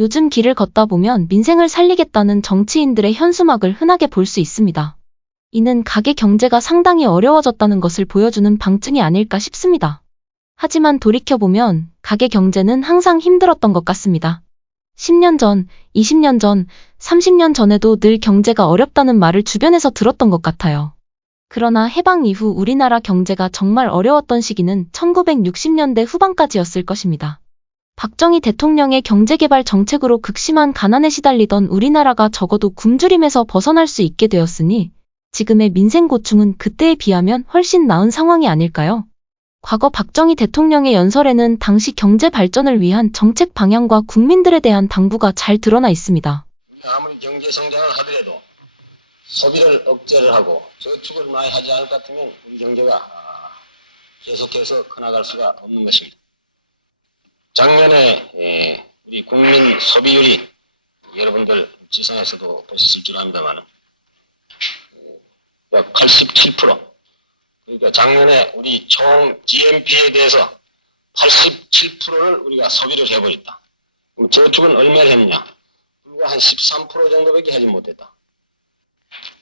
요즘 길을 걷다 보면 민생을 살리겠다는 정치인들의 현수막을 흔하게 볼 수 있습니다. 이는 가계 경제가 상당히 어려워졌다는 것을 보여주는 방증이 아닐까 싶습니다. 하지만 돌이켜보면 가계 경제는 항상 힘들었던 것 같습니다. 10년 전, 20년 전, 30년 전에도 늘 경제가 어렵다는 말을 주변에서 들었던 것 같아요. 그러나 해방 이후 우리나라 경제가 정말 어려웠던 시기는 1960년대 후반까지였을 것입니다. 박정희 대통령의 경제개발 정책으로 극심한 가난에 시달리던 우리나라가 적어도 굶주림에서 벗어날 수 있게 되었으니 지금의 민생 고충은 그때에 비하면 훨씬 나은 상황이 아닐까요? 과거 박정희 대통령의 연설에는 당시 경제 발전을 위한 정책 방향과 국민들에 대한 당부가 잘 드러나 있습니다. 아무리 경제 성장을 하더라도 소비를 억제를 하고 저축을 많이 하지 않을 것 같으면 우리 경제가 계속해서 커나갈 수가 없는 것입니다. 작년에 우리 국민 소비율이 여러분들 지상에서도 보셨을 줄 압니다만 약 87%, 그러니까 작년에 우리 총 GNP에 대해서 87%를 우리가 소비를 해버렸다. 그럼 저축은 얼마를 했느냐? 불과 한 13% 정도밖에 하지 못했다.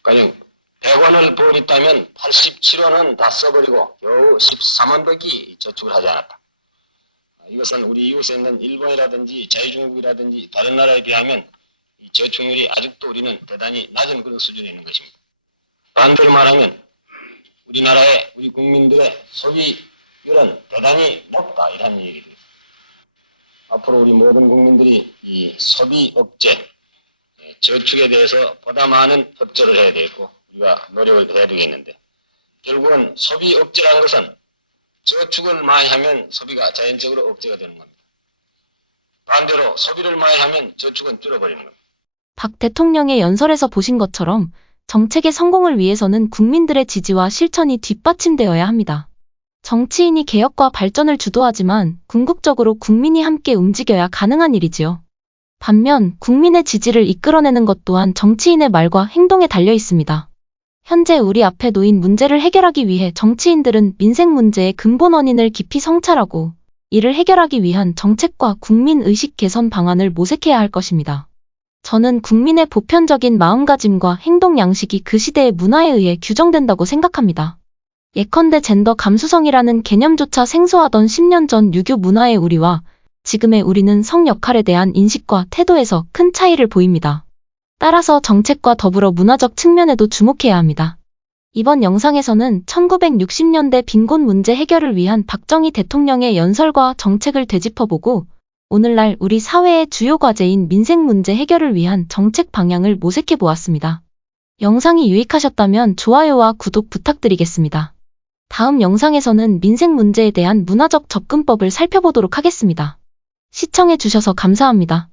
가령 100원을 버렸다면 87원은 다 써버리고 겨우 13원밖에 저축을 하지 않았다. 이것은 우리 이웃에 있는 일본이라든지 자유중국이라든지 다른 나라에 비하면 이 저축률이 아직도 우리는 대단히 낮은 그런 수준에 있는 것입니다. 반대로 말하면 우리나라의 우리 국민들의 소비율은 대단히 높다 이런 얘기입니다. 앞으로 우리 모든 국민들이 이 소비 억제, 저축에 대해서 보다 많은 협조를 해야 되고 우리가 노력을 해야 되겠는데 결국은 소비 억제라는 것은 저축을 많이 하면 소비가 자연적으로 억제가 되는 겁니다. 반대로 소비를 많이 하면 저축은 줄어버리는 겁니다. 박 대통령의 연설에서 보신 것처럼 정책의 성공을 위해서는 국민들의 지지와 실천이 뒷받침되어야 합니다. 정치인이 개혁과 발전을 주도하지만 궁극적으로 국민이 함께 움직여야 가능한 일이지요. 반면 국민의 지지를 이끌어내는 것 또한 정치인의 말과 행동에 달려 있습니다. 현재 우리 앞에 놓인 문제를 해결하기 위해 정치인들은 민생 문제의 근본 원인을 깊이 성찰하고 이를 해결하기 위한 정책과 국민의식 개선 방안을 모색해야 할 것입니다. 저는 국민의 보편적인 마음가짐과 행동 양식이 그 시대의 문화에 의해 규정된다고 생각합니다. 예컨대 젠더 감수성이라는 개념조차 생소하던 10년 전 유교 문화의 우리와 지금의 우리는 성 역할에 대한 인식과 태도에서 큰 차이를 보입니다. 따라서 정책과 더불어 문화적 측면에도 주목해야 합니다. 이번 영상에서는 1960년대 빈곤 문제 해결을 위한 박정희 대통령의 연설과 정책을 되짚어보고 오늘날 우리 사회의 주요 과제인 민생 문제 해결을 위한 정책 방향을 모색해보았습니다. 영상이 유익하셨다면 좋아요와 구독 부탁드리겠습니다. 다음 영상에서는 민생 문제에 대한 문화적 접근법을 살펴보도록 하겠습니다. 시청해주셔서 감사합니다.